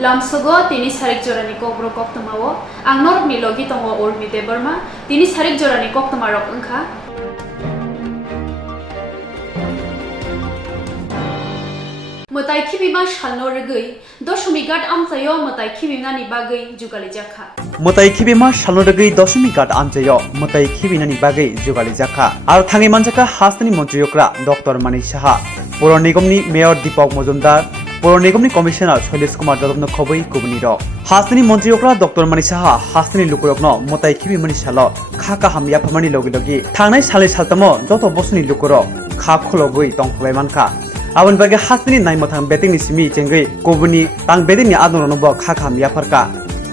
Lamsugo tini sarik jorani kokbro koktumawo ang norok ni logi tongo Urmite Burma tini sarik jorani koktumarok engkha Mutai khibima shalno regui doshmi gad amsayo mutai khibina ni bagai jugali jakha mutai khibima shalno regui doshmi gad amsayo mutai khibina ni bagai jugali jakha ar thangi manjaka hasni montriyokra Dr. Manik Saha Puro Nigomni Mayor Deepak Mojumdar Puro Nigomni Commissioner Shailesh Kumar Jadavno khoboi kubuniro hasni montriyokra Dr. Manik Saha hasni lukurokno mutai khibimani shalo khaka hamya phamani logi logi thangnai sale saltamo joto bosni lukurok kha khulogoi tongklai manka Abon bagi hasni nai mothang betting ni simi cengri kobuni tang betting ni adon ronobo khakam ya farka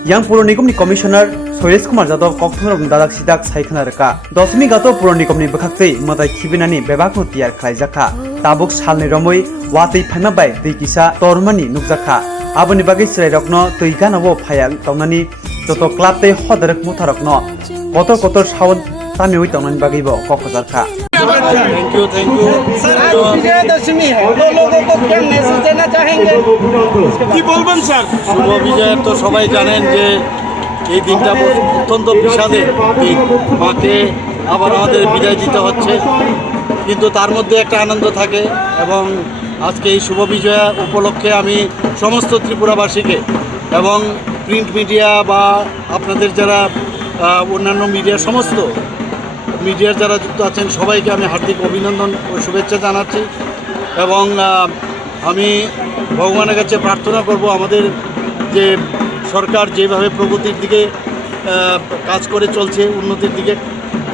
yang Puro Nigomni Commissioner Shailesh Kumar Jadav kokthorok dadak sidak saikhana reka dosmi gato Puro Nigomni bkhaktai mutai khibinani bebakno tiyar khlaijaka tabuk salni romoi watei phana bai deikisa tormani nukjaka aboni bagi srairokno toiganawo phayal tongnani joto club tei hodarak mutharokno kotor saun tamioi tongnani bagibo kokhojarka thank you sir आज विजयादशमी है तो लोगों को क्या message देना चाहेंगे কি বলবেন স্যার শুভ বিজয় তো সবাই জানেন যে এই দিনটা অত্যন্ত বিষাদের দিন মাকে আবার আমাদের বিদায় দিতে হচ্ছে কিন্তু তার মধ্যে একটা আনন্দ থাকে এবং আজকে এই শুভ বিজয়া উপলক্ষে আমি সমস্ত ত্রিপুরাবাসীকে এবং প্রিন্ট মিডিয়া বা আপনাদের যারা অন্যান্য মিডিয়া সমস্ত মিডিয়ার যারা যুক্ত আছেন সবাইকে আমি হার্দিক অভিনন্দন ও শুভেচ্ছা জানাচ্ছি এবং আমি ভগবানের কাছে প্রার্থনা করব আমাদের যে সরকার যেভাবে প্রগতির দিকে কাজ করে চলছে উন্নতির দিকে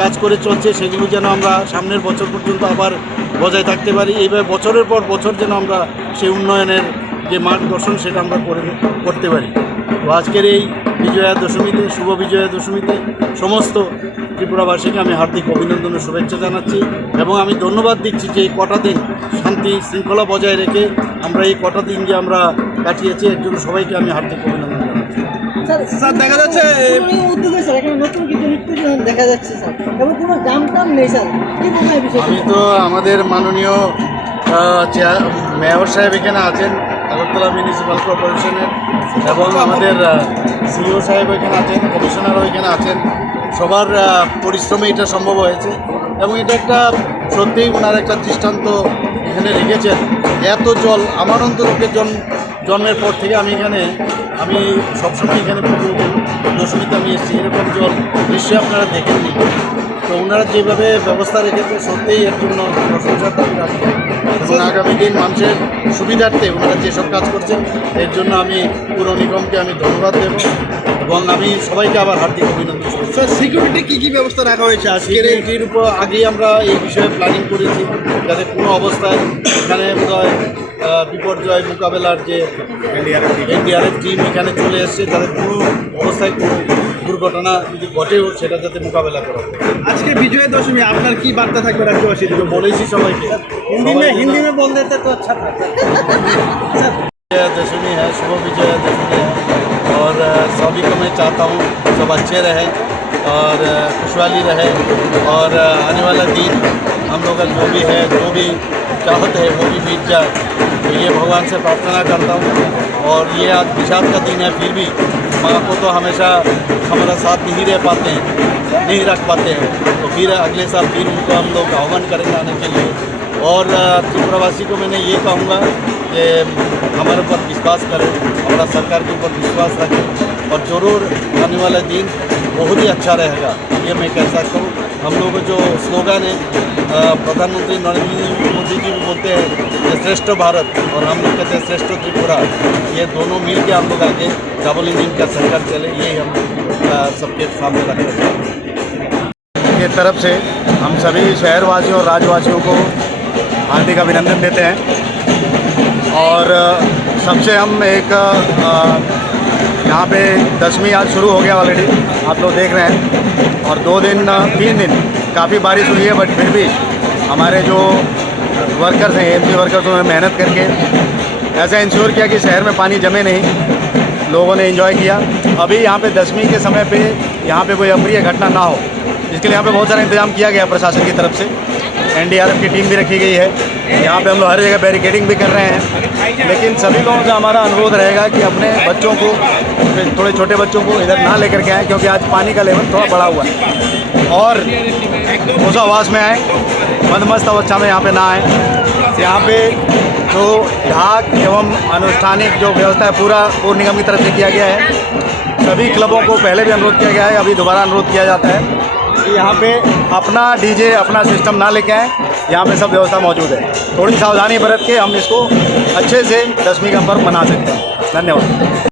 কাজ করে চলছে সেগুলো যেন আমরা সামনের বছর পর্যন্ত আবার বজায় থাকতে পারি এইভাবে বছরের পর বছর যেন আমরা সেই উন্নয়নের যে মার্গদর্শন সেটা আমরা করতে পারি তো আজকের এই বিজয়া দশমীতে শুভ বিজয়া দশমীতে সমস্ত ত্রিপুরাবাসীকে আমি হার্দিক অভিনন্দন ও শুভেচ্ছা জানাচ্ছি এবং আমি ধন্যবাদ দিচ্ছি যে এই কটা দিন শান্তি শৃঙ্খলা বজায় রেখে আমরা এই কটা দিন যে আমরা কাটিয়েছি এর জন্য সবাইকে আমি হার্দিক অভিনন্দন জানাচ্ছি স্যার দেখা যাচ্ছে উদ্যোগে স্যার এখানে নতুন কিছু নৃত্য দেখা যাচ্ছে স্যার এবং কোনো জাম টাম নেই স্যার কি মনে হয় বিষয় আমি তো আমাদের মাননীয় মেয়র সাহেব এখানে আছেন আগরতলা মিউনিসিপ্যাল কর্পোরেশনের এবং আমাদের সিইও সাহেব এখানে আছেন কমিশনারও এখানে আছেন সবার পরিশ্রমে এটা সম্ভব হয়েছে এবং এটা একটা সত্যিই ওনার একটা দৃষ্টান্ত এখানে রেখেছেন এত জল আমার অন্তরকে জন্মের পর থেকে আমি সবসময় এখানে দশমীতে আমি এসেছি এরকম জল নিশ্চয়ই আপনারা দেখেননি তো ওনারা যেভাবে ব্যবস্থা রেখেছে সত্যিই এর জন্য প্রশংসার দাবি রাখবেন এবং আগামী দিন মানুষের সুবিধার্থে ওনারা যেসব কাজ করছেন এর জন্য আমি পুর নিগমকে আমি ধন্যবাদ দেব এবং আমি সবাইকে আবার হার্দিক অভিনন্দন স্যার সিকিউরিটি কী ব্যবস্থা রাখা হয়েছে আজকের সিকিউরিটির উপর আগেই আমরা এই বিষয়ে প্ল্যানিং করেছি যাতে কোনো অবস্থায় এখানে বিপর্যয় মোকাবেলার যে এনডিআরএফ টিম এখানে চলে এসছে যাতে কোনো অবস্থায় কোনো দুর্ঘটনা যদি ঘটেও সেটা যাতে মোকাবেলা করা হয় আজকে বিজয়া দশমী আপনার কি বার্তা থাকবে রাজ্যবাসীর তো বলেছি সবাইকে হিন্দি में बोल देते तो अच्छा था विजया दशमी है शुभ विजया दशमी है और सभी को मैं चाहता हूँ सब अच्छे रहे और खुशहाली रहे और आने वाला दिन हम लोग का जो भी है जो भी चाहत है वो भी बीत जाए तो ये भगवान से प्रार्थना करता हूँ और ये आज विषाद का दिन है फिर भी माँ को तो हमेशा हमारा साथ नहीं रह पाते हैं नहीं रख पाते हैं तो फिर अगले साल फिर उनको हम लोग आह्वान करेंगे आने के लिए और त्रिपुरावासी को मैंने ये कहूँगा कि हमारे ऊपर विश्वास करें हमारा सरकार के ऊपर विश्वास रखें और ज़रूर आने वाला दिन बहुत ही अच्छा रहेगा ये मैं कह सकता हूँ हम लोगों का जो स्लोगन है प्रधानमंत्री नरेंद्र मोदी जी भी बोलते हैं कि श्रेष्ठ भारत और हम लोग कहते हैं श्रेष्ठ त्रिपुरा ये दोनों मिल के हम लोग आगे डबल इंजन का सरकार चले यही हम सबके सामने रखना चाहते हैं की तरफ से हम सभी शहरवासियों और राज्यवासियों को हार्दिक अभिनंदन देते हैं और सबसे हम एक यहाँ पे दशमी आज शुरू हो गया ऑलरेडी आप लोग देख रहे हैं और 3 दिन काफ़ी बारिश हुई है बट फिर भी हमारे जो वर्कर्स हैं एएमसी वर्कर्स उन्होंने मेहनत करके ऐसा इंश्योर किया कि शहर में पानी जमे नहीं लोगों ने एंजॉय किया अभी यहाँ पे दशमी के समय पे यहाँ पे कोई अप्रिय घटना ना हो इसके लिए यहाँ पे बहुत सारा इंतजाम किया गया प्रशासन की तरफ से एनडीआरएफ की टीम भी रखी गई है यहाँ पे हम लोग हर जगह बैरिकेडिंग भी कर रहे हैं लेकिन सभी लोगों से हमारा अनुरोध रहेगा कि अपने बच्चों को, थोड़े छोटे बच्चों को इधर ना लेकर के आएँ, क्योंकि आज पानी का लेवल थोड़ा बढ़ा हुआ है। और कोसावास में आए, मदमस्त अवस्था में यहाँ पे ना आए। यहाँ पे जो ढाक एवं अनुष्ठानिक जो व्यवस्था है पूरा पौर निगम की तरफ से किया गया है। सभी क्लबों को पहले भी अनुरोध किया गया है, अभी दोबारा अनुरोध किया जाता है कि यहाँ पे अपना डीजे, अपना सिस्टम ना लेके आएँ। यहाँ पे सब व्यवस्था मौजूद है। थोड़ी सावधानी बरत के हम इसको अच्छे से दशमी का पर्व मना सकते हैं। धन्यवाद।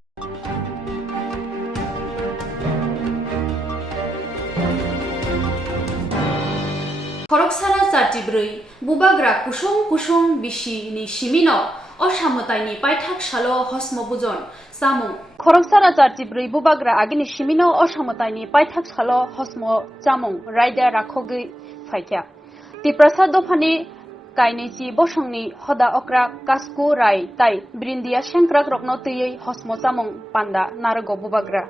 खरकसारा जातिब्रै बुबाग्रा कुसुं कुसुं बिसिनि सिमिनो असामतायनि पाइथाक सालो हस्म बुजन जामुं खरकसारा जातिब्रै बुबाग्रा आगिनि सिमिनो असामतायनि पाइथाक सालो हस्म जामुं रायदा राखगै फाइख्या तिप्रसा दफानि काइनेची बसंनि हदा अक्रा कास्कु राय ताइ ब्रिन्दिया सेंक्राक रकनो तैयै हस्म जामुं पान्दा नारगो बुबाग्रा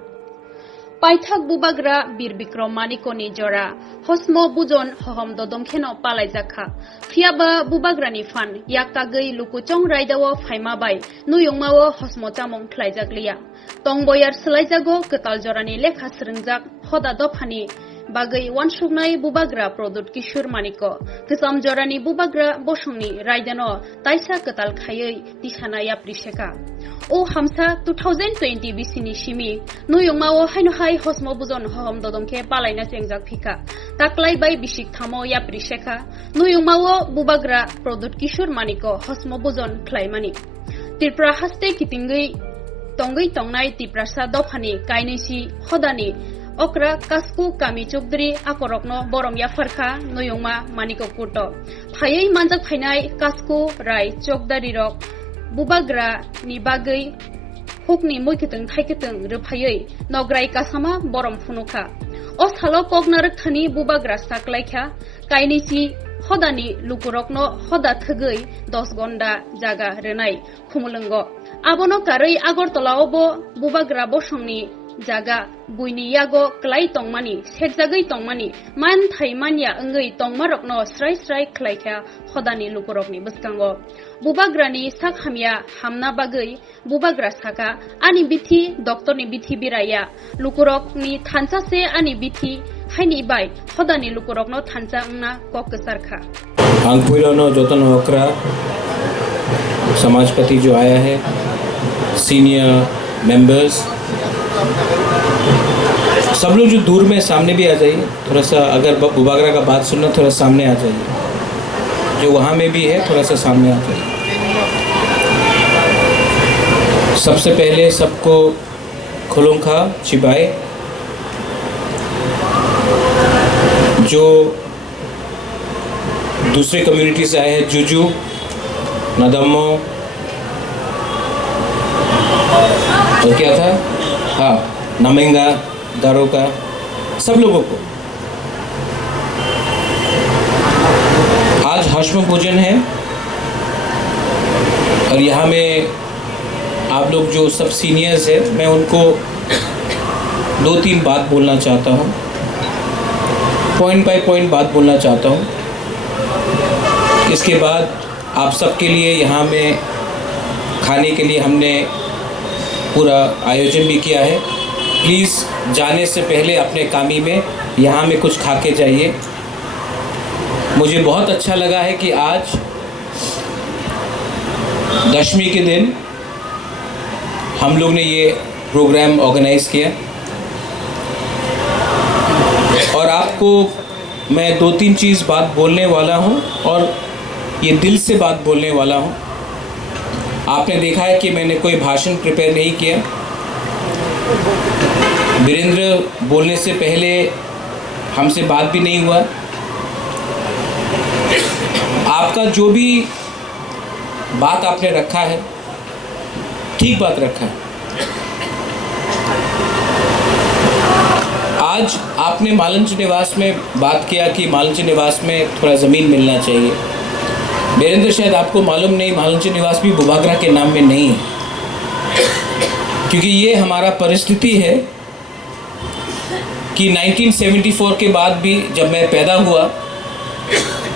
पाइथाक बुबाग्रा बीर बिक्रम मानिकनि जरा हस्म बुजन हहम ददमखेनो पालायजाखा फियाबा बुबाग्रानि फान याकागै लुकुचं रायदाव फाइमाबाय नुयंमावो हस्म जामुं ख्लायजागलिया तंबयार सोलायजागो कताल जरानि लेखा सोलोंजाक हदा दफानि बागै वानसुगनाय बुबाग्रा प्रदुत किशोर मानिक गोजाम जरानि बुबाग्रा बसंनि रायदानो ताइसा कताल खायै दिखाना याप्रिसेका ओ हामसा 2020 बिसिनि सिमी नुयंमावो हायनहाय हस्म बुजन हहम ददमखे पालायना जेंजाक फिका ताकलाय बाय बिसिक थामो याप्रिसेका नुयंमावो बुबाग्रा प्रदुत किशोर मानिक हस्म बुजन ख्लायमानि तिरप्रा हास्ते कितिंगै तंनाय तिप्रासा दफानि काइनेसी हदानि अक्रा कास्कु कामी चौधरी आकरकनो बरम याफारखा नुयंमा मानिक कुट फायै मानजाक फायनाय कास्कु राय चौधरी रक बुबाग्रा नि बागै हुकनि मुइखितों थाइखितों रोफायै नगराय कासामा बरम फुनुखा अ सालो कगनारखानि बुबाग्रा साकलायखा काइनेसी हदानि लुकुरकनो हदा थगै 10 घन्टा जागा रेनाय खुमुलंग आबनो कारै आगरतलावबो बुबाग्रा बसंनि जागा बुइनि यागो क्लाय तंमानि सेकजागै तंमानि मान थाइमानिया अंगै तंमारकनो स्राय स्राय ख्लायखा हदानि लुकुरकनि बसकांगो बुबाग्रानि साक हामिया हामना बागै बुबाग्रा साका आनि बिथि डक्टरनि बिथि बिराया लुकुरकनि थानसासे आनि बिथि हाइनि बाय हदानि लुकुरकनो थानसा अंना ककसारखा आंगपुइलोनो जोतन होकरा समाजपति जो आया है, सीनियर मेंबर्स, सब लोग जो दूर में सामने भी आ जाइए। थोड़ा सा अगर बुबाग्रा का बात सुनना, थोड़ा सामने आ जाइए। जो वहाँ में भी है थोड़ा सा सामने आ जाइए। सबसे पहले सबको खुलुंखा चिबाए। जो दूसरे कम्युनिटी से आए हैं, जुजू, नदम्मो और क्या था, हाँ, नमेंगा, दारोका, सब लोगों को आज हश्म पूजन है। और यहाँ में आप लोग जो सब सीनियर्स हैं, मैं उनको 2-3 बात बोलना चाहता हूँ, पॉइंट बाय पॉइंट बात बोलना चाहता हूँ। इसके बाद आप सबके लिए यहाँ में खाने के लिए हमने पूरा आयोजन भी किया है। प्लीज़ जाने से पहले अपने कामी में यहाँ में कुछ खा के जाइए। मुझे बहुत अच्छा लगा है कि आज दशमी के दिन हम लोग ने ये प्रोग्राम ऑर्गेनाइज किया। और आपको मैं 2-3 चीज़ बात बोलने वाला हूँ और ये दिल से बात बोलने वाला हूँ। आपने देखा है कि मैंने कोई भाषण प्रिपेयर नहीं किया। वीरेंद्र बोलने से पहले हमसे बात भी नहीं हुआ। आपका जो भी बात आपने रखा है, ठीक बात रखा है। आज आपने मालंच निवास में बात किया कि मालंच निवास में थोड़ा ज़मीन मिलना चाहिए। वीरेंद्र, शायद आपको मालूम नहीं, मालंच निवास भी बुबाग्रा के नाम में नहीं है, क्योंकि ये हमारा परिस्थिति है कि 1974 के बाद भी जब मैं पैदा हुआ,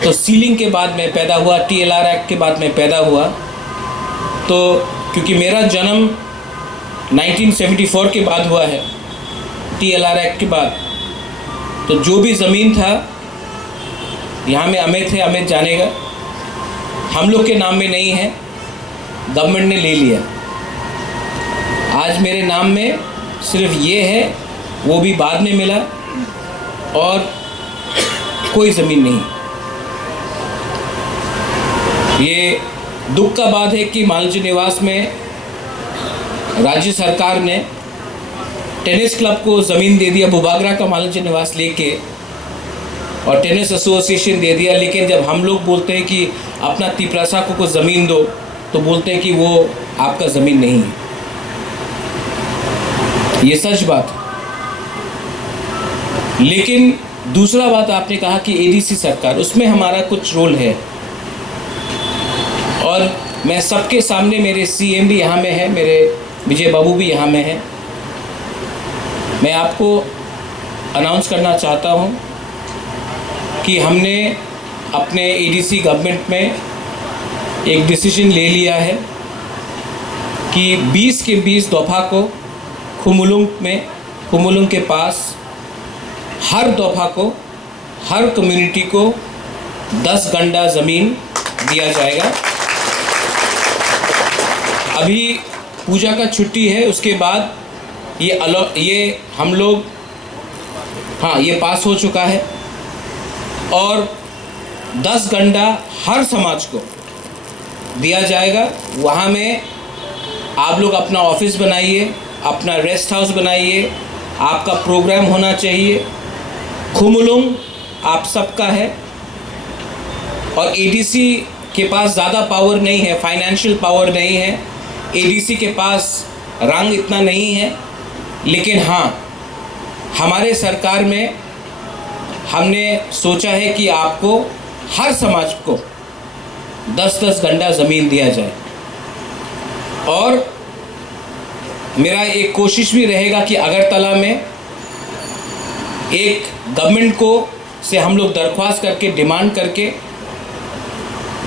तो सीलिंग के बाद मैं पैदा हुआ, TLR एक्ट के बाद मैं पैदा हुआ, तो क्योंकि मेरा जन्म 1974 के बाद हुआ है, TLR एक्ट के बाद, तो जो भी ज़मीन था यहाँ में अमित जानेगा, हम लोग के नाम में नहीं है, गवर्नमेंट ने ले लिया। आज मेरे नाम में सिर्फ ये है, वो भी बाद में मिला, और कोई ज़मीन नहीं। ये दुख का बात है कि मालजी निवास में राज्य सरकार ने टेनिस क्लब को ज़मीन दे दिया, बुबागरा का मालजी निवास लेके, और टेनिस एसोसिएशन दे दिया। लेकिन जब हम लोग बोलते हैं कि अपना तिपरासा को ज़मीन दो, तो बोलते हैं कि वो आपका ज़मीन नहीं है। ये सच बात है। लेकिन दूसरा बात आपने कहा कि ADC सरकार, उसमें हमारा कुछ रोल है, और मैं सबके सामने, मेरे CM भी यहाँ में है, मेरे विजय बाबू भी यहाँ में है, मैं आपको अनाउंस करना चाहता हूँ कि हमने अपने ADC गवर्नमेंट में एक डिसीजन ले लिया है कि 20 के 20 दफ़ा को खुमुलुंग के पास हर दफ़ा को हर कम्युनिटी को 10 गंडा ज़मीन दिया जाएगा। अभी पूजा का छुट्टी है, उसके बाद ये हम लोग, हाँ, ये पास हो चुका है, और 10 गंडा हर समाज को दिया जाएगा। वहाँ में आप लोग अपना ऑफिस बनाइए, अपना रेस्ट हाउस बनाइए, आपका प्रोग्राम होना चाहिए। खुमुलुंग आप सबका है, और ADC के पास ज़्यादा पावर नहीं है, फाइनेंशियल पावर नहीं है, ADC के पास रंग इतना नहीं है। लेकिन हाँ, हमारे सरकार में हमने सोचा है कि आपको हर समाज को 10-10 गंडा ज़मीन दिया जाए, और मेरा एक कोशिश भी रहेगा कि अगरतला में एक गवर्नमेंट को से हम लोग दरख्वास्त करके, डिमांड करके,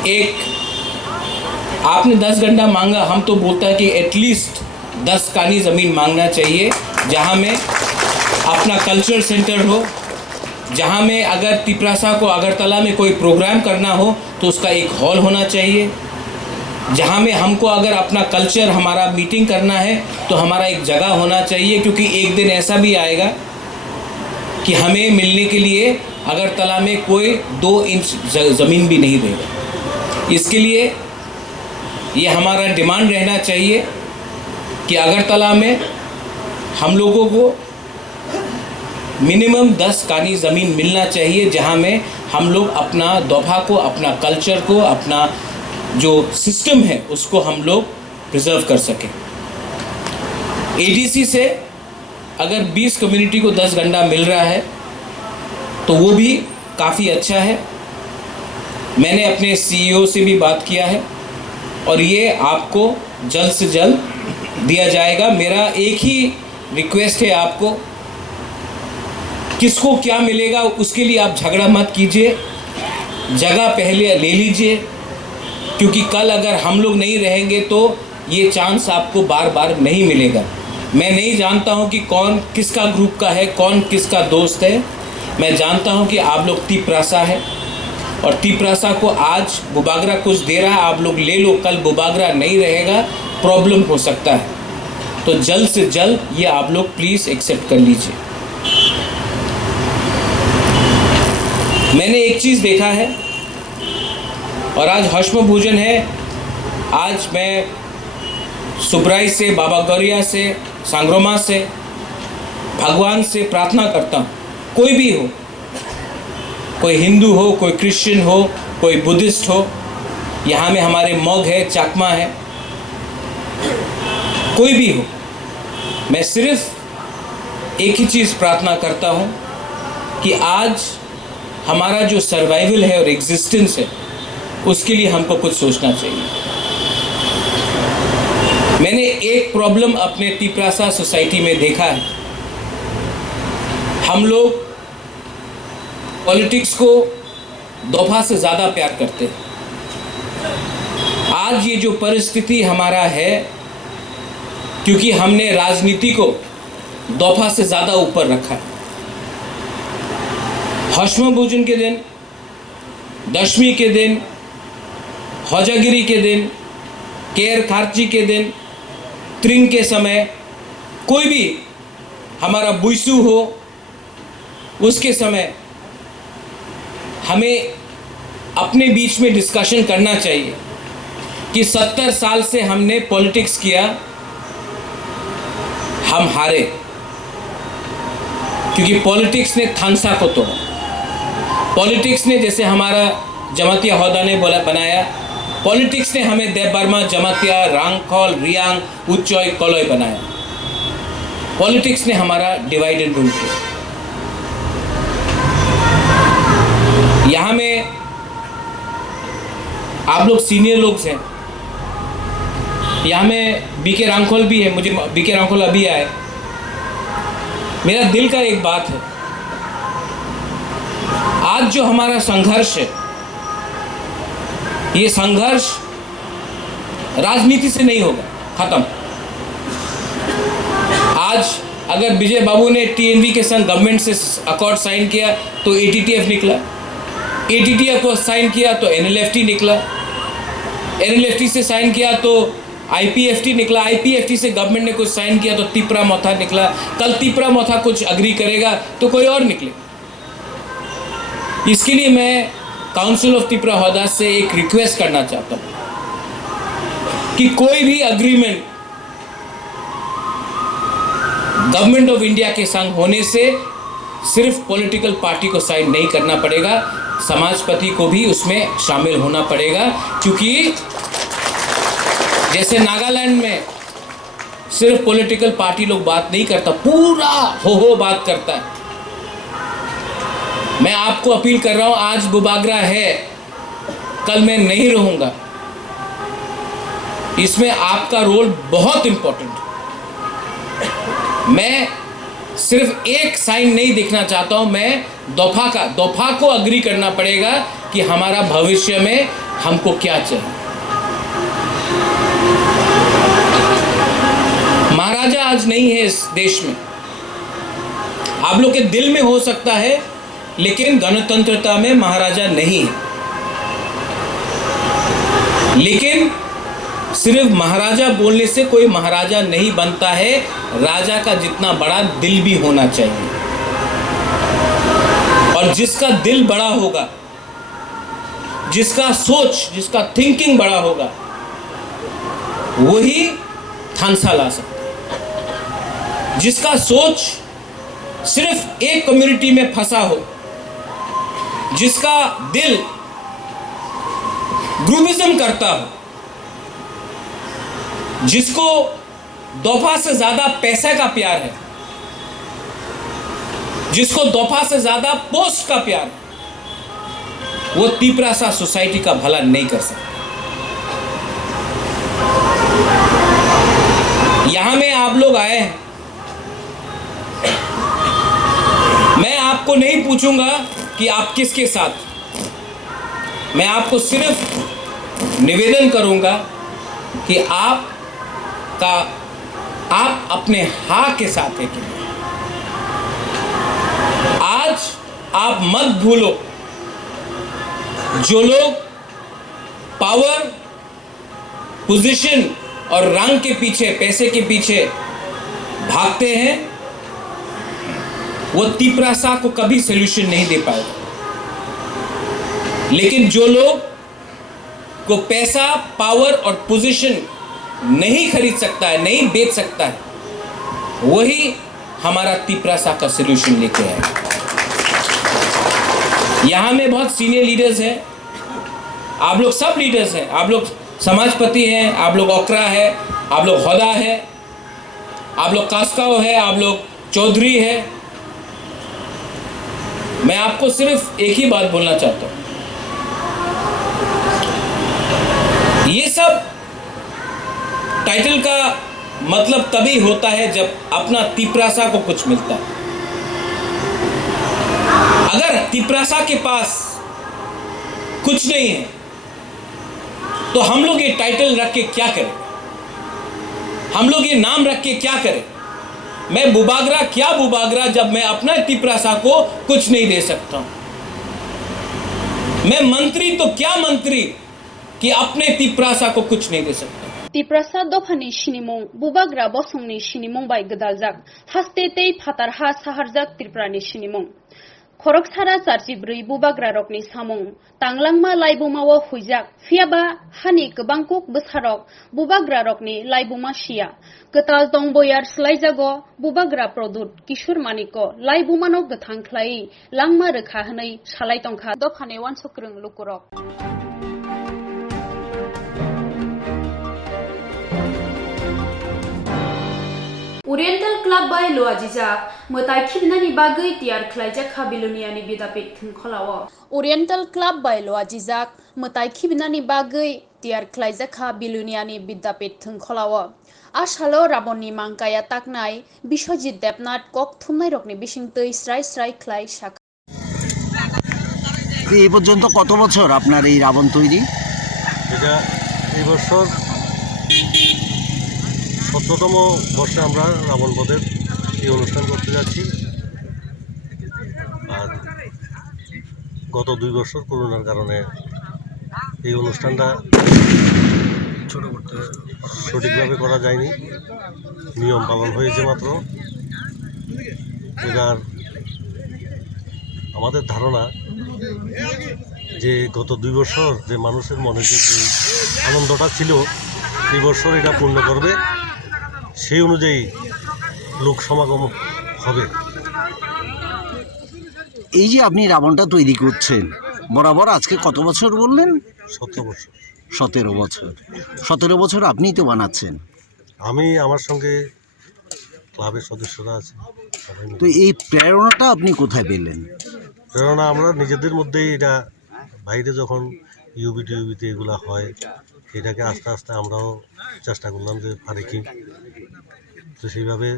एक आपने 10 गंडा मांगा, हम तो बोलता है कि एटलीस्ट 10 कानी ज़मीन मांगना चाहिए, जहाँ में अपना कल्चरल सेंटर हो, जहाँ में अगर तिपरासा को अगरतला में कोई प्रोग्राम करना हो तो उसका एक हॉल होना चाहिए, जहाँ में हमको अगर अपना कल्चर, हमारा मीटिंग करना है तो हमारा एक जगह होना चाहिए। क्योंकि एक दिन ऐसा भी आएगा कि हमें मिलने के लिए अगरतला में कोई 2 इंच ज़मीन भी नहीं देगा। इसके लिए ये हमारा डिमांड रहना चाहिए कि अगरतला में हम लोगों को मिनिमम 10 कानी ज़मीन मिलना चाहिए, जहाँ में हम लोग अपना दफा को, अपना कल्चर को, अपना जो सिस्टम है उसको हम लोग प्रिजर्व कर सकें। ADC से अगर 20 कम्युनिटी को 10 गंडा मिल रहा है तो वो भी काफ़ी अच्छा है। मैंने अपने CEO से भी बात किया है, और ये आपको जल्द से जल्द दिया जाएगा। मेरा एक ही रिक्वेस्ट है आपको, किसको क्या मिलेगा उसके लिए आप झगड़ा मत कीजिए, जगह पहले ले लीजिए, क्योंकि कल अगर हम लोग नहीं रहेंगे तो ये चांस आपको बार बार नहीं मिलेगा। मैं नहीं जानता हूँ कि कौन किसका ग्रुप का है, कौन किसका दोस्त है। मैं जानता हूँ कि आप लोग तिपरासा है, और तिपरासा को आज बुबागरा कुछ दे रहा है, आप लोग ले लो, कल बुबागरा नहीं रहेगा, प्रॉब्लम हो सकता है। तो जल्द से जल्द ये आप लोग प्लीज़ एक्सेप्ट कर लीजिए। मैंने एक चीज़ देखा है, और आज हश्म भोजन है, आज मैं सुब्राई से, बाबा गौरिया से, सांग्रोमा से भगवान से प्रार्थना करता हूँ, कोई भी हो, कोई हिंदू हो, कोई क्रिश्चियन हो, कोई बुद्धिस्ट हो, यहाँ में हमारे मौग है, चाकमा है, कोई भी हो, मैं सिर्फ एक ही चीज़ प्रार्थना करता हूँ कि आज हमारा जो सर्वाइवल है और एग्जिस्टेंस है उसके लिए हमको कुछ सोचना चाहिए। मैंने एक प्रॉब्लम अपने तिपरासा सोसाइटी में देखा है, हम लोग पॉलिटिक्स को दफा से ज़्यादा प्यार करते हैं। आज ये जो परिस्थिति हमारा है, क्योंकि हमने राजनीति को दफा से ज़्यादा ऊपर रखा है। हश्म भोजन के दिन, दशमी के दिन, हौजागिरी के दिन, केर खार्ची के दिन, त्रिंग के समय, कोई भी हमारा बुइसू हो, उसके समय हमें अपने बीच में डिस्कशन करना चाहिए कि 70 साल से हमने पॉलिटिक्स किया, हम हारे क्योंकि पॉलिटिक्स ने थांसा को तोड़ा। पॉलिटिक्स ने, जैसे हमारा जमातिया हौदा ने बनाया, पॉलिटिक्स ने हमें देव बर्मा, जमातिया, रांगखोल, रियांग, उच्चोय, कलोय बनाया। पॉलिटिक्स ने हमारा डिवाइड एंड रूल किया। यहाँ में आप लोग सीनियर लोग हैं, यहाँ में बीके रांगखोल भी है, मुझे बीके रांगखोल अभी आए। मेरा दिल का एक बात है, आज जो हमारा संघर्ष है, ये संघर्ष राजनीति से नहीं होगा खत्म। आज अगर विजय बाबू ने टीएनवी के संग गवर्नमेंट से अकॉर्ड साइन किया तो एटीटीएफ निकला, एटीटीएफ को साइन किया तो एनएलएफटी निकला, एनएलएफटी से साइन किया तो आईपीएफटी निकला, आईपीएफटी से गवर्नमेंट ने कुछ साइन किया तो तिपरा मोथा निकला, कल तिपरा मोथा कुछ अग्री करेगा तो कोई और निकले। इसके लिए मैं काउंसिल ऑफ तिपरा हौदा से एक रिक्वेस्ट करना चाहता हूं कि कोई भी अग्रीमेंट गवर्नमेंट ऑफ इंडिया के संग होने से सिर्फ पॉलिटिकल पार्टी को साइन नहीं करना पड़ेगा, समाजपति को भी उसमें शामिल होना पड़ेगा। क्योंकि जैसे नागालैंड में सिर्फ पॉलिटिकल पार्टी लोग बात नहीं करता, पूरा हो बात करता है। मैं आपको अपील कर रहा हूं, आज बुबागरा है, कल मैं नहीं रहूंगा, इसमें आपका रोल बहुत इंपॉर्टेंट है। मैं सिर्फ एक साइन नहीं देखना चाहता हूं, मैं दफा को अग्री करना पड़ेगा कि हमारा भविष्य में हमको क्या चाहिए। महाराजा आज नहीं है इस देश में, आप लोग के दिल में हो सकता है, लेकिन गणतंत्रता में महाराजा नहीं है। लेकिन सिर्फ महाराजा बोलने से कोई महाराजा नहीं बनता है, राजा का जितना बड़ा दिल भी होना चाहिए। और जिसका दिल बड़ा होगा, जिसका सोच, जिसका थिंकिंग बड़ा होगा, वही थांसा ला सकता है। जिसका सोच सिर्फ एक कम्युनिटी में फंसा हो, जिसका दिल ग्रुपिज्म करता हो, जिसको दफा से ज्यादा पैसे का प्यार है, जिसको दफा से ज्यादा पोस्ट का प्यार है, वो तिपरासा सोसाइटी का भला नहीं कर सकता। यहां में आप लोग आए हैं, मैं आपको नहीं पूछूंगा कि आप किसके साथ, मैं आपको सिर्फ निवेदन करूंगा कि आप अपने हाँ के साथ है कि नहीं। आज आप मत भूलो, जो लोग पावर, पोजीशन और रंग के पीछे, पैसे के पीछे भागते हैं, वो तिपरासा को कभी सॉल्यूशन नहीं दे पाएगा। लेकिन जो लोग को पैसा, पावर और पोजीशन नहीं खरीद सकता है, नहीं बेच सकता है, वही हमारा तिपरासा का सॉल्यूशन लेके आएगा। यहां में बहुत सीनियर लीडर्स हैं, आप लोग सब लीडर्स हैं, आप लोग समाजपति हैं, आप लोग ओकरा है, आप लोग हौदा है, आप लोग कास्काओ है, आप लोग चौधरी है। मैं आपको सिर्फ एक ही बात बोलना चाहता हूं, ये सब टाइटल का मतलब तभी होता है जब अपना तिपरासा को कुछ मिलता है। अगर तिपरासा के पास कुछ नहीं है तो हम लोग ये टाइटल रख के क्या करें, हम लोग ये नाम रख के क्या करें। मैं बुबागरा क्या बुबागरा जब मैं अपना तिपरासा को कुछ नहीं दे सकता। मैं मंत्री तो क्या मंत्री कि अपने तिपरासा को कुछ नहीं दे सकता। तिप्रसा दफानि सिनिमुं बुबाग्रा बसंनि सिनिमुं बाय गदालजाक हास्तेते फातारहा साहारजाक त्रिपुरानि सिनिमुं खरकसारा चार्जिब्रै बुबाग्रा रकनि सामुं तांलांमा लाइबुमाव हुइजाक फियाबा हानि गोबांकुक बोसारक बुबाग्रा रकनि लाइबुमा सिया गोताल दं बयार स्लाइजागो बुबाग्रा प्रदुत किशोर मानिक लाइबुमानो गोथांख्लाय लांमा रोखा हनै सालाय तंखा दफानि वानसक्रं लुकुरक ओरिएंटल क्लब बाय लोआजिजाक मोताय खिबनानि बागै तियार खलाइजाक हाबिलुनियानि बिदापिट थुंखलाव ओरिएंटल क्लब बाय लोआजिजाक मोताय खिबनानि बागै तियार खलाइजाक हाबिलुनियानि बिदापिट थुंखलाव आशालो राबननि मांकाया ताकनाय बिश्वजित देबनाथ कक थुमनाय रकनि बिसिंतै स्राय स्राय खलाय शाखा এই পর্যন্ত কত বছর আপনার এই রাবণ তৈরি? এটা এই বছর 17তম বর্ষে আমরা রাবণ বধের এই অনুষ্ঠান করতে যাচ্ছি। আর গত 2 বছর করোনার কারণে এই অনুষ্ঠানটা সঠিকভাবে করা যায়নি, নিয়ম পালন হয়েছে মাত্র। এবার আমাদের ধারণা যে গত 2 বছর যে মানুষের মনে যে আনন্দটা ছিল এই বছর এটা পূর্ণ করবে, সেই অনুযায়ী লোক সমাগম হবে। এই যে আপনি রাবণটা তৈরি করছেন বরাবর আজকে কত বছর বললেন? 17 বছর। 17 বছর। 17 বছর আপনিই তো বানাচ্ছেন। আমি আমার সঙ্গে ক্লাবের সদস্যরা আছে সবাই মিলে। তো এই প্রেরণাটা আপনি কোথায় পেলেন? প্রেরণা আমরা নিজেদের মধ্যেই, এটা বাইরে যখন ইউবিতে এগুলা হয় এটাকে আস্তে আস্তে আমরাও চেষ্টা করলাম যে পারে কি। তো সেইভাবে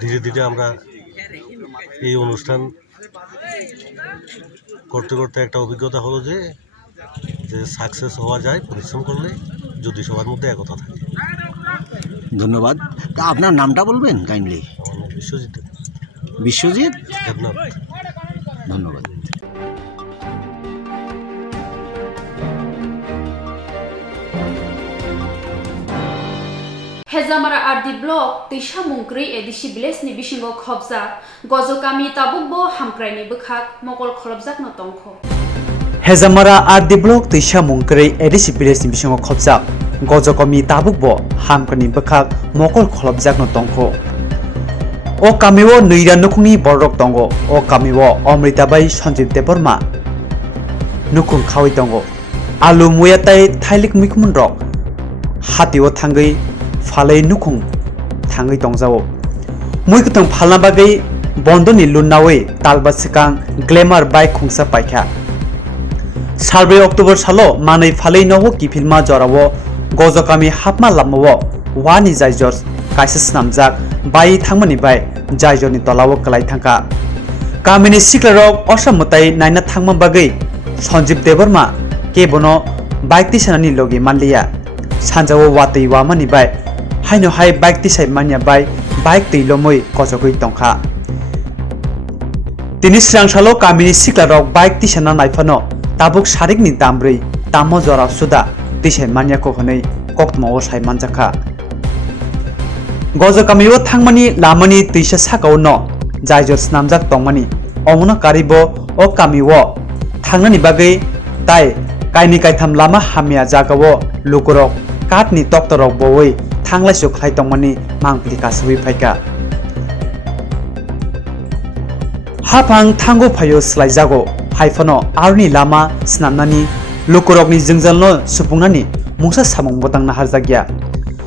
ধীরে ধীরে আমরা এই অনুষ্ঠান করতে করতে একটা অভিজ্ঞতা হলো যে সাকসেস হওয়া যায় পরিশ্রম করলে, যদি সবার মধ্যে একতা থাকে। ধন্যবাদ। তা আপনার নামটা বলবেন কাইন্ডলি? আমার নাম বিশ্বজিৎ বিশ্বজিৎ দেবনাথ। ধন্যবাদ। हेजामारा आरडी ब्लक दैसा मुंग्रै एदिसि भिलेजनि बिसिङाव खबजा गजकामि ताबुकबो हामक्रायनि बोखाक मगल खलबजाकनो दंख हेजामारा आरडी ब्लक दैसा मुंग्रै एदिसि भिलेजनि बिसिङाव खबजा गजकामि ताबुकबो हामक्रायनि बोखाक मगल खलबजाकनो दंख ओ कामिओ नैरा नुखुंनि बररक दंग ओ कामिओ अमृताबाई सञ्जीव देबबर्मा नुखुं खावै दंग आलु मुयाताय थाइलिक मिखमुन रक हातिओ थांगै फालै नुखुं थाङै दंजाओ मुइखुतों फालना बागै बन्दनि लुनावै तालबा सिकां ग्लेमार बाइक खुंसा पाइखा 4 अक्टोबर सालो मानै फालै नहो किफिलमा जरावो गजकामि हापमा लामावो वानि जायजर काइसेस नामजाक बाई थांमनि बाय जायजरनि तलावो कलाय थांका कामिनि सिक्लारक असमताय नायना थांमा बागै सञ्जीव देबबर्मा केबनो बाइक तिसानानि लगे मानलिया सानजावो वातै वामानि बाय हाइनो हाय बाइक तिसाय मानिया बाय बाइक दैलमै गजगै तंखा तिनि स्रांसालो कामिनि सिक्लारक बाइक तिसाना नायफानो ताबुक सारिकनि दामब्रै तामो जरा सुदा तिसाय मानियाखौ हनै कक्तमाव साय मानजाखा गजकामिओ थांमानि लामानि दैसा साकाव न जायजर स्नामजाक तंमानि अमनो कारिबो ओ कामिओ थांनानि बागै ताय काइनि काइथाम लामा हामिया जागावो लुकुरक काटनि तक्तरक बवै थांलाय सुखलाय तंमानि मांगप्लि कासुइ फाइका हाफां थांगो फायो स्लाइजागो हाइफनो आरनि लामा स्नामनानि लुकुरकनि जोंजलनो सुफुंनानि मुंसा सामं बतांना हारजागिया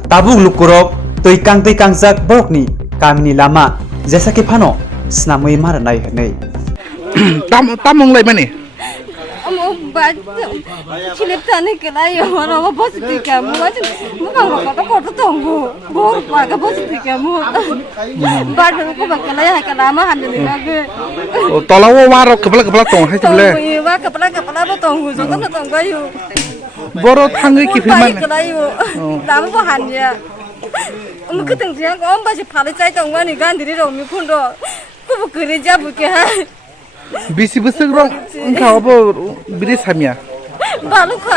ताबुक लुकुरक तै कांजाक बरकनि कामिनि लामा जेसाके फानो स्नामै मारनाय हनै तामंलाय माने बाद खिलिप थाने के लिए हमारा वो बस ठीक है मुझे मुझे पता कोट तो हूँ बहुत पागल बस ठीक है मुझे बाद में को बकला है कला में हाथ नहीं लगे तलाव वार कपला तो है चले ये वार कपला वो तो हूँ जो तो गई বড় থাঙ্গে কি ফিল মানে 그라요. 남부 한이야. 그 등지야 엄마지 발에 짜이던 거니 간들이로 미군도 그거 그리자 볼게. বিসি বছর উনকা হবো বিদেশ সামিয়া 바로카.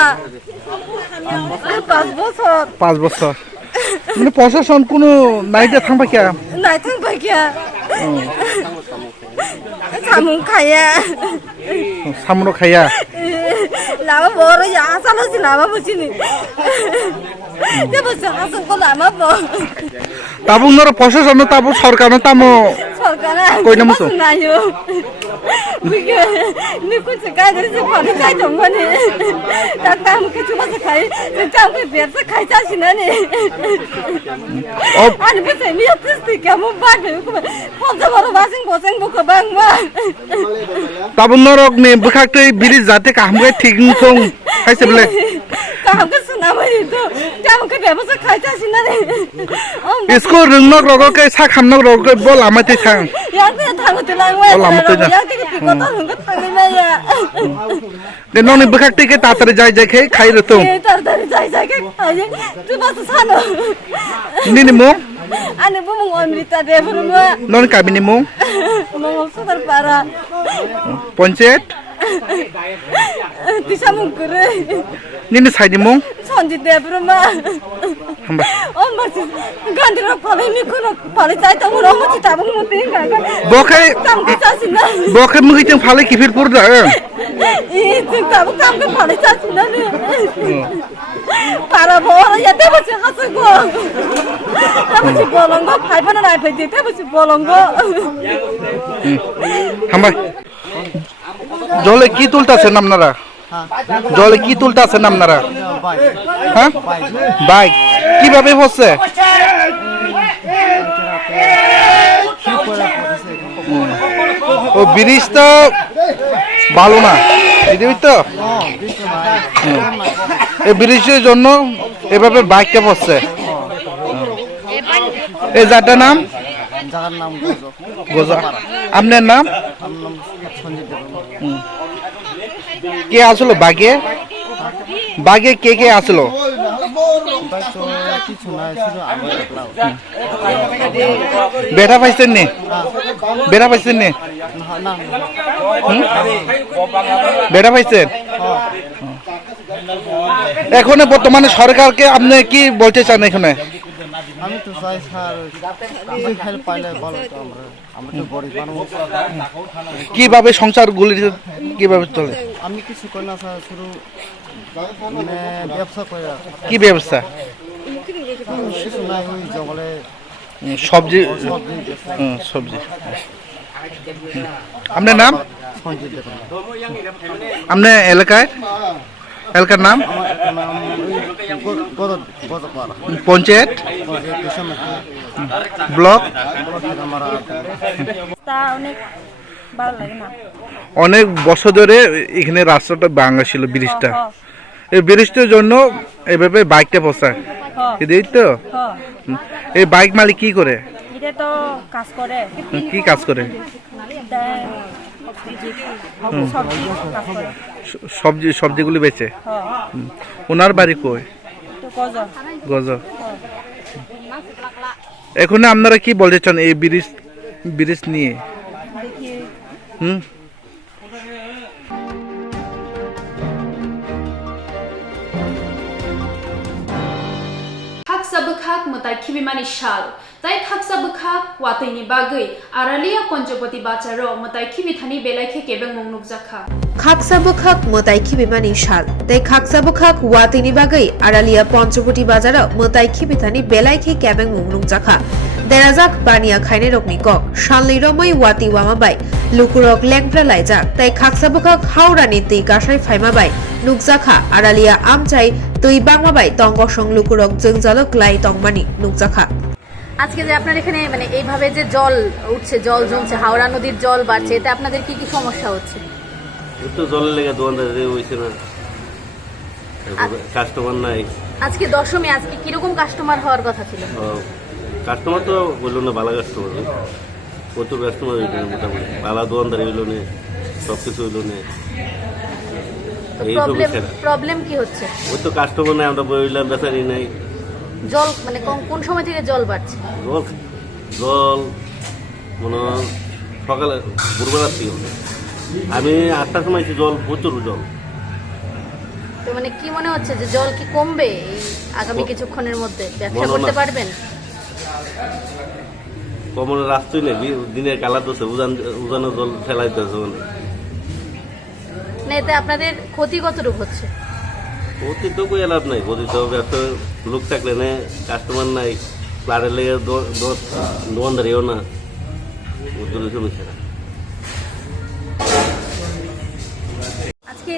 5বছর 5 বছর মানে প্রশাসন কোনো নাইতে থাকবা কে 나이팅 박이야. 자문 가야. সামনো খাইয়া 나만 뭐로 야살하지 나만 보지니. 내가 하선 거 나만 봐. তাবো নর প্রশাসন তাবো সরকার তামো 설까나. 거의 넘었어. 나요. 그게 니코츠 가들이 발이 짜이던 거니. 딱딱 그 주마서 가이. 짱그 배서 가이 자시나니. 아니 무슨 미어트스티까 뭐 봐도 그만 혼자 바로 마신 고생 먹고 방마. তাবো নরক নে বখাকতে বিদেশ যাতে কামগে ঠিক নথং খাইছে বলে কামকে সুনামাইতো 짱그 배서 가이 자시나니. ইসকো রংনক রগকে সা খামনক রগকে বল আমাতে থাং 양대 타고 들라고 해. 양대 그거 타는 거 타기나야. নে ননি বখাকতে কে তাতারে যাই যাই খাই খাই রতং 따르따르 자이자게 아니 두바서 사노. নিনি মো 아니 보면 어미리다 대부는 거야. ননি কাবিনি মো 뭐 없어들 봐라. পঞ্চায়েত 디샤문 그래. নিনি সাইনি মো 선지 대부르마. 한바 엄마 지 간디로 발에 미코노 발에 짜이던 거 너무 지다봉 못 되니까. বখাই 땀그 짜시나. বখাই মুগিতেং ফালে কিফির পুর দা 이 지다봉 땀그 발에 짜시나네. 바라보라 야 대버지 하스고. 대버지 보는 거 발바는 아이패드 대버지 보는 거. হাম্বা জলে কি তুলতাছেন আপনারা জলে কি তুলতাছেন আপনারা হ্যাঁ বাইক কিভাবে হচ্ছে ও ব্রিজ তো ভালো না বুঝলি তো এই ব্রিজের জন্য এভাবে বাইকটা পড়ছে এই জায়গাটার নাম জায়গার নাম গোজা আপনার নাম কে আসলো বাগে বাগে কে কে আসলো কিছু নাই শুধু আমি বেড়া পাইছেন নি বেড়া পাইছেন নি বেড়া পাইছেন এখানে বর্তমানে সরকারকে আপনি কি বলতে চান এখানে আমি তো চাই স্যার কিছু হেল্প পাইলে ভালো তো আমরা তো গরিব মানুষ কিভাবে সংসার গুলি কিভাবে চলে আমি কিছু করি না স্যার শুধু মানে ব্যবসা করে কি ব্যবসা কিছু নাই ওই জঙ্গলে সবজি সবজি আপনার নাম সঞ্জিত দেখুন আপনার এলাকার নাম গজপাড়া পঞ্চায়েত ব্লক তা অনেক ভালো লাগে না। অনেক বছর ধরে এখানে রাস্তাটা ভাঙা ছিল ব্রিজটা এই ব্রিজটার জন্য এইভাবে বাইকটা পৌঁছায় এই তো এই বাইক মালিক কি করে এটা তো কাজ করে কি কাজ করে সবজিগুলি বেচে ওনার বাড়ি কই গজ এখন আপনারা কি বলতে চান এই ব্রিজ নিয়ে Sabakak mutai kibimani shal tai khak sabakak watini bagai aralia ponjopati bacharo mutai kibithani belaikhe kebeng mongnuk jakha খাকসাবখাক মোতাই খিবিমানি শাল তাই খাকসাবখাক ওয়াতিনি বাগাই আড়ালিয়া পঞ্চবটি বাজারা মোতাই খিবিথানি বেলাইখে ক্যাবেং মুংনুক জাখা দেরাজাক বানিয়া খাইনে রকনি কক শালনি রমই ওয়াতি ওয়ামাবাই লুকুরক ল্যাংপ্রা লাইজাক তাই খাকসাবখাক হাওড়ানি তুই কাশাই ফাইমাবাই নুকজাখা আড়ালিয়া আমচাই তুই বাংমাবাই তঙ্গসং লুকুরক জংজালক লাই তংমানি নুকজাখা আজকে যে আপনার এখানে মানে এইভাবে যে জল উঠছে জল জমছে হাওড়া নদীর জল বাড়ছে এতে আপনাদের কি কি সমস্যা হচ্ছে একটু জলের লেগে দোকানদার হইছে না কাস্টমার নাই আজকে দশমী আজকে কিরকম কাস্টমার হওয়ার কথা ছিল কাস্টমার তো বললো না ভালো কাস্টমার প্রচুর কাস্টমার হইল না মোটামুটি ভালো দোকানদার হইল না সব কিছু হইল না এই প্রবলেম সমস্যাটা প্রবলেম কি হচ্ছে? ওই তো কাস্টমার নাই, আমরা বইলাম বেচারি নাই। জল মানে কোন সময় থেকে জল বাড়ছে? জল জল মনে হয় সকালে ভোরবেলার থেকে হবে। আমি 8টার সময় এসে জল প্রচুর জল। তো মানে কি মনে হচ্ছে যে জল কি কমবে এই আগামী কিছুক্ষণের মধ্যে? ব্যবসা মনে করতে না। পারবেন? কমনের রাস্তাই নেই, দিনের কালা তো উজানো জল ফেলাইতে হচ্ছে মানে। না এতে আপনাদের ক্ষতি কতটুকু হচ্ছে? ক্ষতি তো কই লাভ নাই, ক্ষতি তো ব্যবসা লোক থাকলে না, কাস্টমার নাই, প্লাটের লেগে দোকানদারিও না, ওদের সমস্যা। আজকে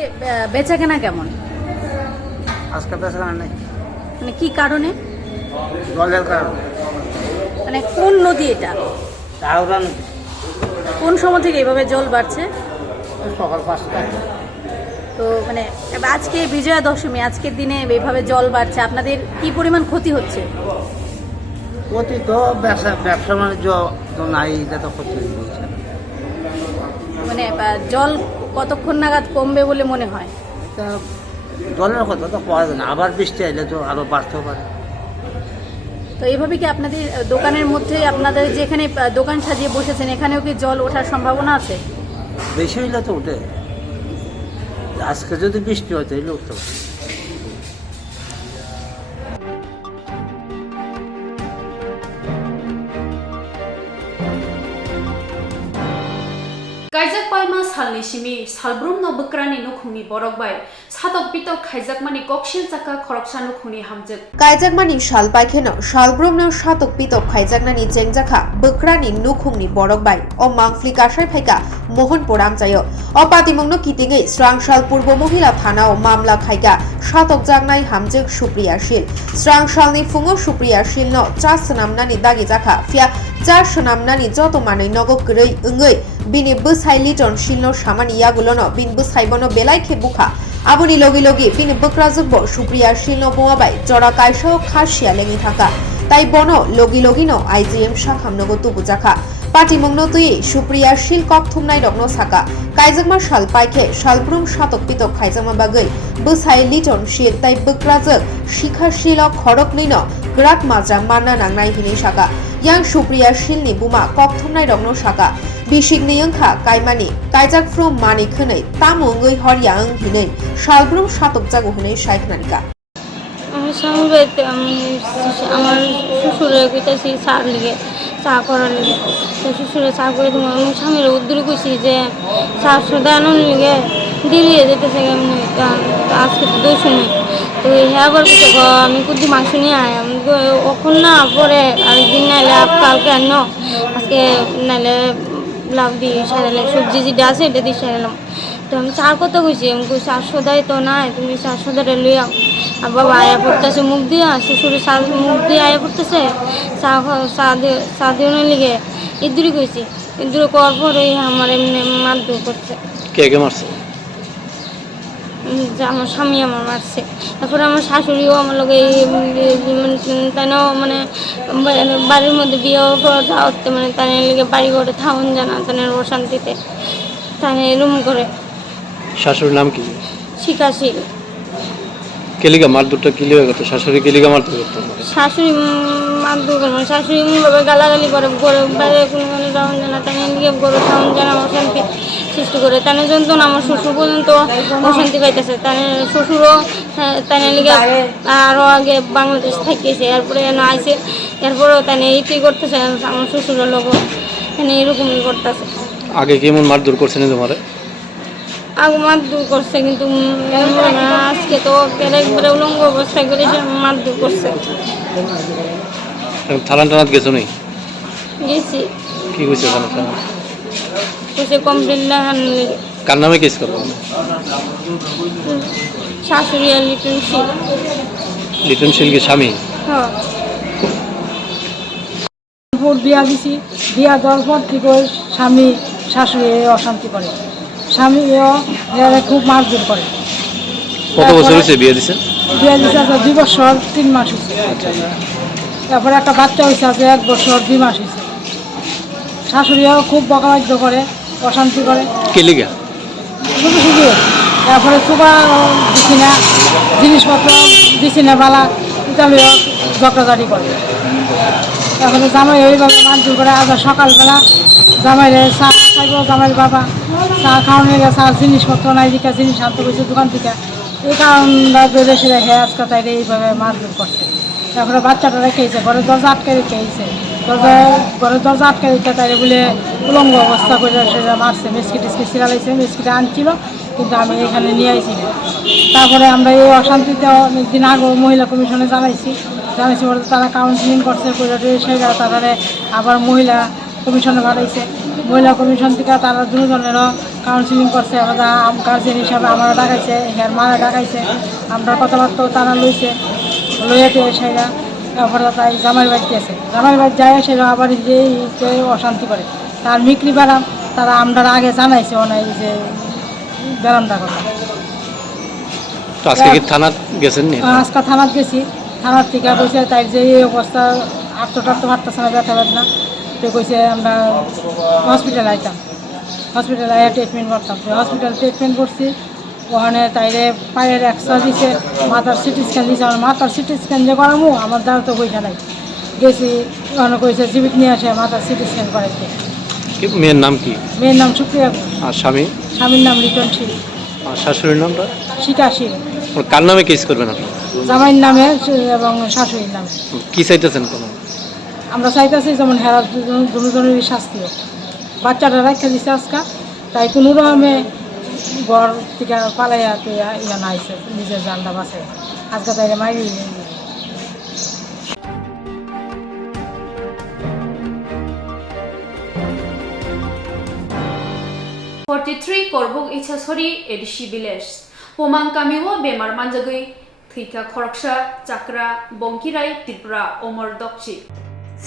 বেচা কেনা কেমন? আজকে বেচা নাই, মানে কি কারণে? জলের কারণে। মানে কোন নদী এটা? হাওড়া নদী। কোন সময় থেকে এইভাবে জল বাড়ছে? সকাল 5টা। তো মানে আজকে বিজয়া দশমী, আজকের দিনে এইভাবে জল বাড়ছে, আপনাদের কি পরিমাণ ক্ষতি হচ্ছে? ক্ষতি তো ব্যবসা বাণিজ্য তো নাই, এটা তো ক্ষতি হচ্ছে। মানে জল কতক্ষণ নাগাদ কমবে বলে মনে হয়? তা জলের কথা তো পাওয়া যায় না, আবার বৃষ্টি এলে তো আরো বাড়তেও পারে। তো এইভাবে কি আপনাদের দোকানের মধ্যে, আপনাদের যেখানে দোকান সাজিয়ে বসেছেন, এখানেও কি জল ওঠার সম্ভাবনা আছে? বেশি হইলে তো উঠে, আজকে যদি বৃষ্টি হয় তাহলে উঠতে পারে। Kaijak paima salni simi salbrum no bukrani nukhungni borokbai satok pitok khaijak mani kokshil chaka khoroksa nukhungni hamjak কাইজাকমানি শাল পাইখেনো শালব্রমনো শাতক পিতক খাইজাকনানি চেংজাখা বক্রানি নুখুংনি বরকবাই ও মাংফলি কাশাই ফাইকা মোহন পোরাম চায় অপাতিমংনো কিতিঙ্গै স্রাংশাল পূর্ব মহিলা থানা ও মামলা খাইকা শাতক জাগনাই হামজক সুপ্রিয়া শীল স্রাংশালনি ফুঙো সুপ্রিয়া শীল ন চা সনামনানি দাগি জাখা ফিয়া চা সনামনানি যত মাनै নগক গ্রৈ ওঙ্গৈ বিনি বসাই লিটন শীল ন সামানি ইয়াগুলোনো বিন বসাইবনো বেলাইখে বুখা আবনি লগি লগি বিনি বক্রাজুকব সুপ্রিয়া শীল ন বোয়াবাই জরা কাইশাও খাসিয়া লেঙি থাকা তাই বন লগি লগিনো আইজিএম শাখামনগো তুবু জাখা পাটিমংনো তুই সুপ্রিয়া শীল কক থুমনাই রগ্ন সাকা কাইজাকমা শাল পাইখে শালব্রুম শাতক পিতক খাইজাকমা বাগৈ বসাই লিটন শীল তাই বক্রাজক শিখা শীল খড়ক নিন গ্রাক মাজা মান্না নাংনাই হিনি সাকা yang Supriya Shilni Buma Kok Thumnai Rogno Shaka Bishigni Yangkha Kaimani Kaijak from Mani Khunai Tamungui Horyang Hinai Shalbrum Shatok Jago Hinai Shaiknanika আমার স্বামী বাড়িতে আমার শ্বশুরের কইতাছি চার লিগে চা করার লিগে তো শ্বশুরে চা করে তোমার আমার স্বামীর উদ্দূর কইছি যে চা সোদা আনোর লিগে দেরি হয়ে যেতেছে এমনি আজকে তো দোষ নেই তো হ্যাঁ আবার কিছু আমি কুদি মাংস নিয়ে আয় আমি ওখন না পরে আরেকদিন নাইলে কালকে আন আজকে নাইলে লাভ দিয়ে সারালাম সবজি যেটা আছে এটা দিয়ে সারালাম তো আমি চার কথা কইছি আমি কই চার সোদাই তো নাই তুমি চার সোদাটা লইয়া আর বাবা আয়া পড়তেছে মুখ দিয়া শ্বশুরের চা মুখ দিয়ে আয়া পড়তেছে চা দিয়ে লিগে ইঁদুরি কইছি ইঁদুরি করার পরে আমার এমনি মারধর করছে। কে কে মারছে? যে আমার স্বামী আমার মারছে তারপরে আমার শাশুড়িও আমার লোক তাই না মানে বাড়ির মধ্যে বিয়ে যাওয়াতে মানে তাই লিগে বাড়ি ঘরে থাউন জানা তাই অশান্তিতে তাই রুম করে। শাশুড়ির নাম কি? শিখাশীল। কেলিগা মারধরটা কি লিগা করতো? শাশুড়ি কেলিগা মারধর করতো? শাশুড়ি মারধর করে মানে শাশুড়ি এমনভাবে গালাগালি করে গরু বাইরে কোনো যাওয়ান জানা তাই লিগে গরু থাউন জানা অশান্তি সৃষ্টি করে তাই জন্য আমার শ্বশুর পর্যন্ত অশান্তি পাইতেছে তাই শ্বশুরও তাই লিগে আরও আগে বাংলাদেশ থাকিয়েছে এরপরে যেন আইসে এরপরেও তাই এইটাই করতেছে আমার শ্বশুরের লোক এখানে এরকমই করতেছে। আগে কেমন মারধর করছেন তোমার? আগে মারধর করছে কিন্তু আজকে তো একবারে উলঙ্গ অবস্থায় করে মারধর করছে। থানান টানাত গেছো নি? গেছি। কি কইছে থানান টানাত? কইছে কমপ্লেন লেখান। কার নামে কেস করবো? শাশুড়ি আর লিটন শীল। লিটন শীল কি স্বামী? হ্যাঁ। ভোট দিয়া দিছি দিয়া দেওয়ার পর থেকে স্বামী শাশুড়ি অশান্তি করে স্বামীও খুব মারধর করে। কত বছর হয়েছে বিয়ে দিছে? বিয়ে দিছে আছে 2 বছর 3 মাস হয়েছে। তারপরে একটা বাচ্চা হয়েছে আছে 1 বছর 2 মাস হয়েছে। শাশুড়িও খুব বকাবাদ্য করে অশান্তি করে। কেলিগা? শুধু শুধু তারপরে সুবা দিছি না, জিনিসপত্র দিছি না বালা, ইতালিও ঝগড়াঝাড়ি করে। তারপরে জামাই এইভাবে মারধর করে। আজ সকালবেলা জামাইরে চা খাইব, জামাইয়ের বাবা চা খাওয়ানো গেছে, আর জিনিসপত্র নাই দিকে জিনিস আনতে গেছে দোকান থেকে। এই কারণটা বেড়ে সে রেখে আজকে তাই এইভাবে মারধর করছে। তারপরে বাচ্চাটা রেখেছে, ঘরের দরজা আটকে রেখেছে, ঘরের দরজা আটকে রেখে তাই বলে উলঙ্গ অবস্থা করে সেটা মারছে। মিসকিট টিসকিট সিরালাইছে, মিসকিটা আনছিল, কিন্তু আমি এখানে নিয়ে আইছি না। তারপরে আমরা এই অশান্তিতে অনেকদিন আগে মহিলা কমিশনে জানাইছি বলতে তারা কাউন্সিলিং করছে, সেটা তারা আবার মহিলা কমিশনে বাড়াইছে। মহিলা কমিশন থেকে তারা দুজনেরও কাউন্সিলিং করছে, আমরা গার্জেন হিসাবে আমরা ডাকাইছে, হের মারা ডাকাইছে, আমরা কথাবার্তাও তারা লইছে, লইয়াতে সেটা তারপরে তাই জামাই বাড়ি গেছে। জামাই বাড়ি যায় সেটা আবার যে অশান্তি করে তার মিক্রি ব্যারাম, তারা আমরা আগে জানাইছে অনেক যে ব্যারামটা কথা। আজকে কি থানাত গেছেন? আজকে থানাত গেছি, থানার থেকে কইছে তাই যে এই অবস্থা আটটা পারতেছে না, ব্যথা বেদনা, তো কইছে আমরা হসপিটালে আইতাম, হসপিটালে আইয়া ট্রিটমেন্ট করতাম। হসপিটাল ট্রিটমেন্ট করছি, ওখানে তাইরে পায়ের এক্সরা দিছে, মাথার সিটি স্ক্যান দিছে। আমার মাথার সিটি স্ক্যান যে করামো আমার দ্বারা তো পয়সা নাই, গেছি ওখানে কইছে জীবিত নিয়ে আসে মাথার সিটি স্ক্যান করাইতে। মেয়ের নাম কি? মেয়ের নাম সুপ্রিয়া, আর স্বামী? স্বামীর নাম লিটন শীল, আর শাশুড়ির নামটা? শিকা শীল। কার নামে কেস করবেন আপনি? জামাইয়ের নামে এবং শাশুড়ির নামে। কি চাইতেছেন? কোনো আমরা চাইতেছি যেমন হেরার দুজনেরই শাস্তি হোক। বাচ্চাটা রেখে দিচ্ছে আজকা, তাই কোনো রকমে ঘর থেকে পালাইয়া ইয়া নাইছে, নিজের জানটা বাঁচে আজকে তাই মাইরি। 43 korbuk ichasori edishi village pomang kamiwo bemar manjagui thika khoroksa chakra bongkirai tripura omor dokchi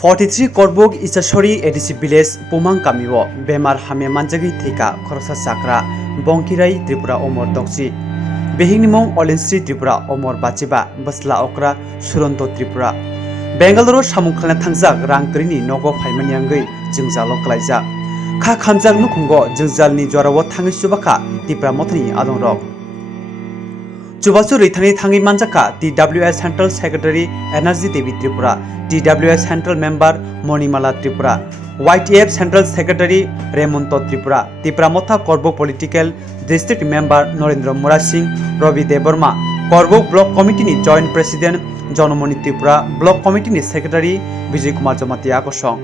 43 korbuk ichasori edishi village pomang kamiwo bemar hame manjagui thika khoroksa chakra bongkirai tripura omor dokchi behingnimong olensri tripura omor bachiba basla okra suronto tripura Bengaluru samungkhalna thangjak rangtrini nogo phaimaniangui jingjalo klaijak Kha khamjak nukhungo jingjalni jorao thangi subakha tipra mothni adongrok Chubachu rithani thangi manjaka TWS Central Secretary Energy Devi Tripura TWS Central Member Monimala Tripura YTF Central Secretary Remonto Tripura Tipra Motha Korbo Political District Member Norendra Mura Singh Ravi Deborma Korbo Block Committee ni Joint President Jonomoni Tripura Block Committee ni Secretary Vijay Kumar Jamati Akosong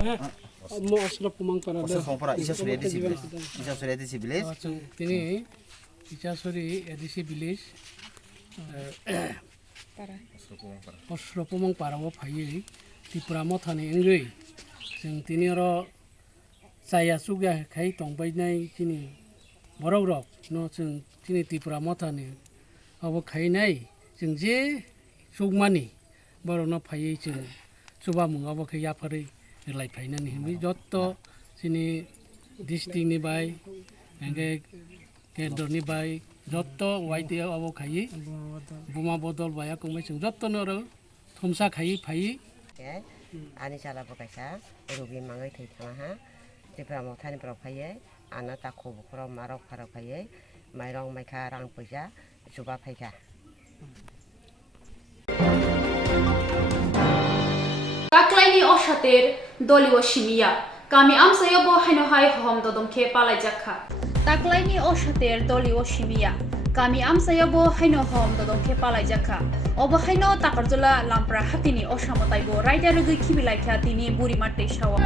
Oslo Pumangpara. Oslo Pumangpara, Isasuri Edisi Village. Isasuri Edisi Village. Tini Isasuri Edisi Village. Oslo Pumangpara wo phayi Tripura mothani engri. जों tini ro saya suga khai tongbai nai tini borok rok no जों tini Tripura mothani abo khai nai जों je sugmani borok no phayi जों suba mung abo khai yapari lai phainani himi jotto sini district ni bai engge kendor ni bai jotto waite abo khai buma bodol baya kongbai जों jotto noro thomsa khai phai ani sala bakaisa rugi mangai thai thama ha Tripura mothani pro phaye ana ta khob khoro marok pharo phaye mairong maikha rang paisa suba phaika Kaklaini oshater doliwo shimiya kami amsayobo haino hai hom dodonke palai jakha Taklaini oshater doliwo shimiya kami amsayobo haino hom dodonke palai jakha obo haino takarjola lampra hatini osamotaibo raida rugi khibilaikha tini buri matte shawa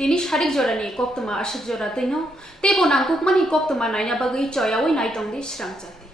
Tini sharik jorani koktuma ashik jora tino tebo nangkuk mani koktuma naina bagai choyawi naitong di srang jati